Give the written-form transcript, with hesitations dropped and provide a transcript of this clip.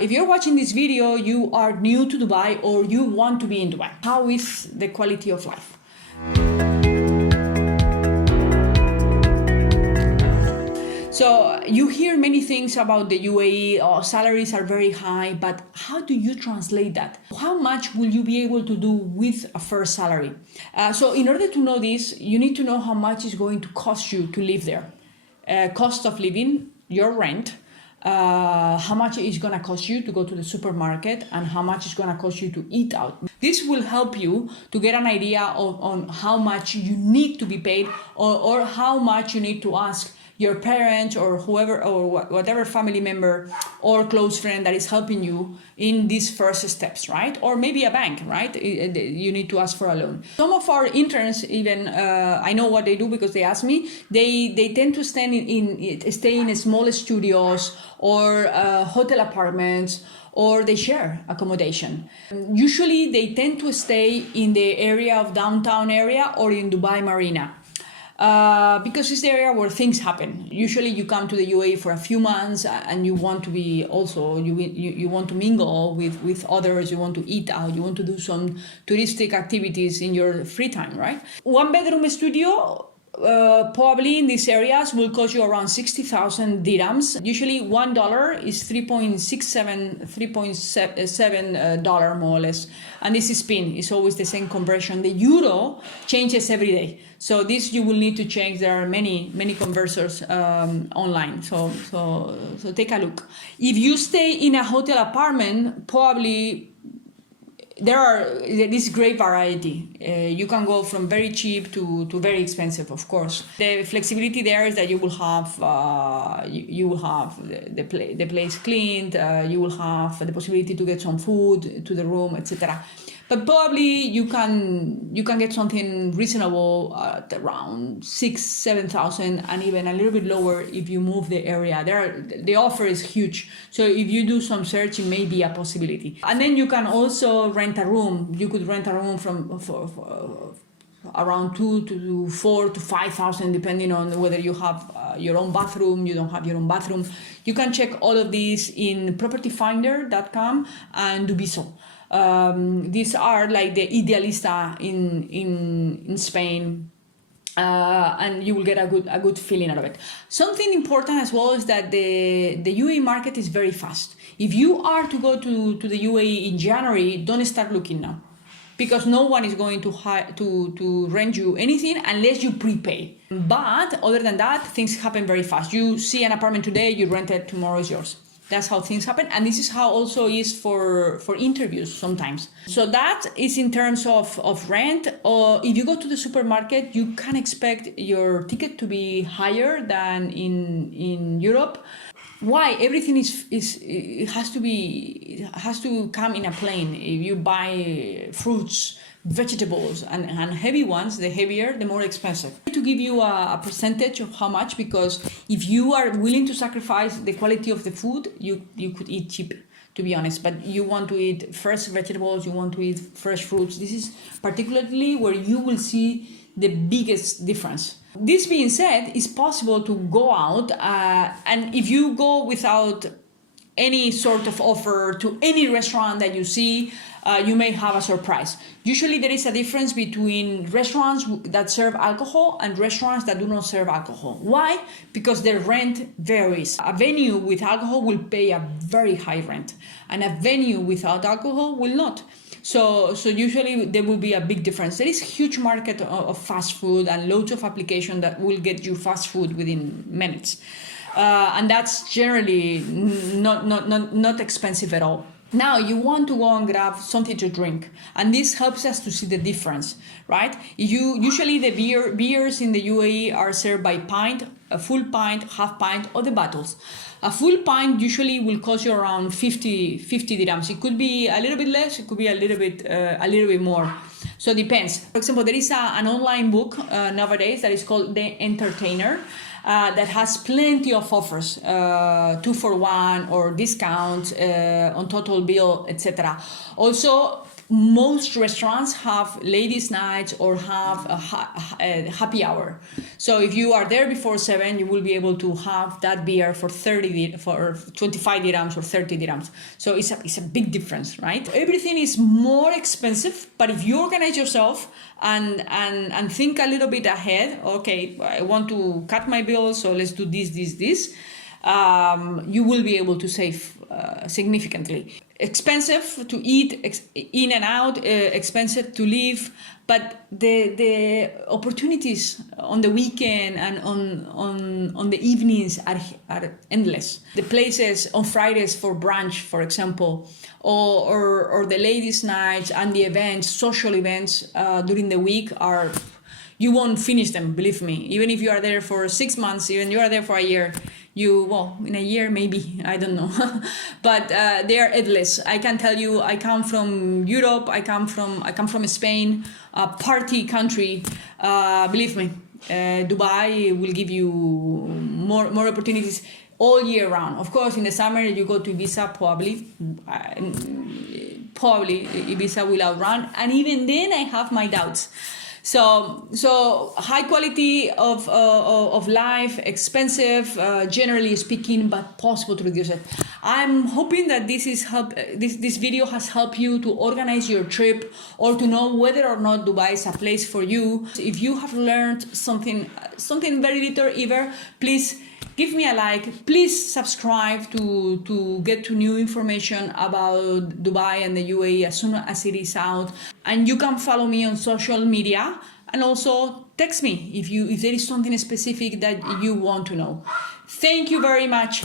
If you're watching this video, you are new to Dubai or you want to be in Dubai. How is the quality of life? So you hear many things about the UAE, salaries are very high, but how do you translate that? How much will you be able to do with a first salary? So in order to know this, you need to know how much it's going to cost you to live there. Cost of living, your rent, how much it's going to cost you to go to the supermarket, and how much it's going to cost you to eat out. This will help you to get an idea on how much you need to be paid, or how much you need to ask your parents or whoever or whatever family member or close friend that is helping you in these first steps, right? Or maybe a bank, right? You need to ask for a loan. Some of our interns, even I know what they do because they ask me. They tend to stay in small studios or hotel apartments, or they share accommodation. Usually they tend to stay in the area of downtown area or in Dubai Marina. Because it's the area where things happen. Usually you come to the UAE for a few months and you want to be also, you want to mingle with others, you want to eat out, you want to do some touristic activities in your free time, right? One bedroom studio probably in these areas will cost you around 60,000 dirhams. Usually $1 is $3.7 more or less. And this is PIN, it's always the same conversion. The euro changes every day. So this you will need to change. There are many converters online. So take a look. If you stay in a hotel apartment, probably there are this great variety. You can go from very cheap to very expensive, of course. The flexibility there is that you will have the place cleaned. You will have the possibility to get some food to the room, etc. But probably you can get something reasonable at around 6,000-7,000, and even a little bit lower if you move the area. The offer is huge. So if you do some search, it may be a possibility. And then you can also rent a room. You could rent a room for around 2,000 to 4,000 to 5,000, depending on whether you have your own bathroom, you don't have your own bathroom. You can check all of these in propertyfinder.com and Dubiso. These are like the idealista in Spain, and you will get a good feeling out of it. Something important as well is that the UAE market is very fast. If you are to go to the UAE in January, don't start looking now, because no one is going to rent you anything unless you prepay. But other than that, things happen very fast. You see an apartment today, you rent it, tomorrow is yours. That's how things happen, and this is how also is for interviews sometimes. So that is in terms of rent. Or if you go to the supermarket, you can expect your ticket to be higher than in Europe. Why? Everything it has to come in a plane. If you buy fruits, vegetables, and heavy ones, the heavier, the more expensive. To give you a percentage of how much, because if you are willing to sacrifice the quality of the food, you could eat cheap, to be honest. But you want to eat fresh vegetables, you want to eat fresh fruits. This is particularly where you will see the biggest difference. This being said, it's possible to go out, and if you go without any sort of offer to any restaurant that you see, you may have a surprise. Usually there is a difference between restaurants that serve alcohol and restaurants that do not serve alcohol. Why? Because the rent varies. A venue with alcohol will pay a very high rent, and a venue without alcohol will not. So usually there will be a big difference. There is a huge market of fast food and loads of applications that will get you fast food within minutes. And that's generally not expensive at all. Now you want to go and grab something to drink, and this helps us to see the difference, right? Usually the beers in the UAE are served by pint, a full pint, half pint, or the bottles. A full pint usually will cost you around 50 dirhams. It could be a little bit less, it could be a little bit more. So it depends. For example, there is an online book nowadays that is called The Entertainer. That has plenty of offers, 2-for-1 or discounts on total bill, etc. Also, most restaurants have ladies' nights or have a happy hour. So if you are there before 7, you will be able to have that beer for 25 dirhams or 30 dirhams. So it's a big difference, right? Everything is more expensive, but if you organize yourself and think a little bit ahead, okay, I want to cut my bills, so let's do this, you will be able to save significantly. Expensive to eat in and out, expensive to live, but the opportunities on the weekend and on the evenings are endless. The places on Fridays for brunch, for example, or the ladies' nights and the events, social events during the week are, you won't finish them, believe me. Even if you are there for 6 months, even you are there for a year, in a year maybe, I don't know, but they are endless. I can tell you, I come from Europe, I come from Spain, a party country. Believe me, Dubai will give you more opportunities all year round. Of course, in the summer you go to Ibiza, probably Ibiza will outrun, and even then I have my doubts. So high quality of life, expensive, generally speaking, but possible to reduce it. I'm hoping that this video has helped you to organize your trip or to know whether or not Dubai is a place for you. If you have learned something very little ever, please give me a like. Please subscribe to get to new information about Dubai and the UAE as soon as it is out. And you can follow me on social media and also text me if there is something specific that you want to know. Thank you very much.